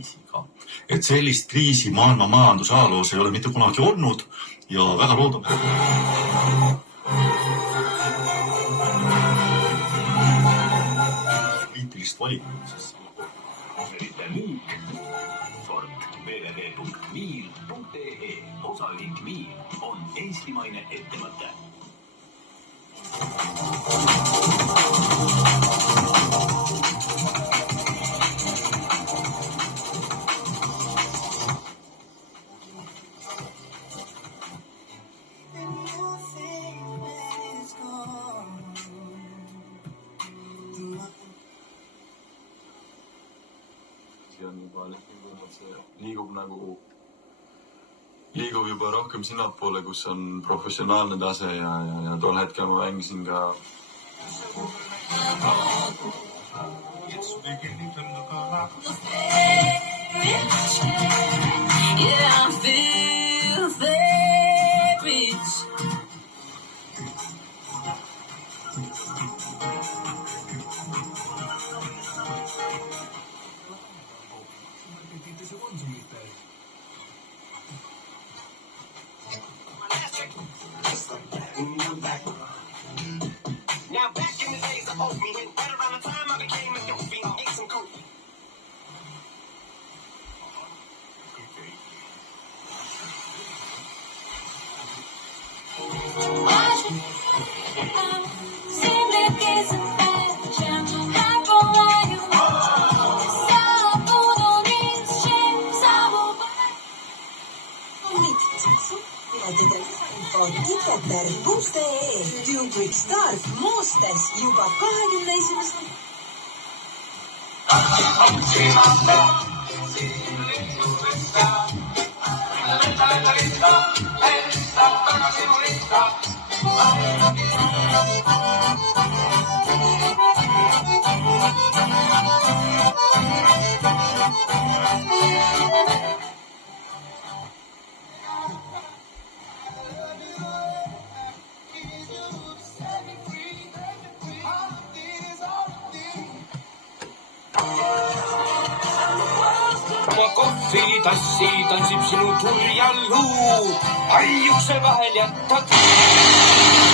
kriisiga. Et sellist kriisi maailma majanduse ajaloos ei ole mitte kunagi olnud ja väga loodame. Poliitilist valikut siis müük. Ford www.miil.ee. Osaühing Miil on eestimaine ettevõte. Liigub juba rohkem sinnapoole, kus on professionaalne tase ja tol hetkel ma mängisin ka Dewbrick Stark Monsters juba 21. Tassi tantsib sinu turjal luud, haljukse vahel jättad.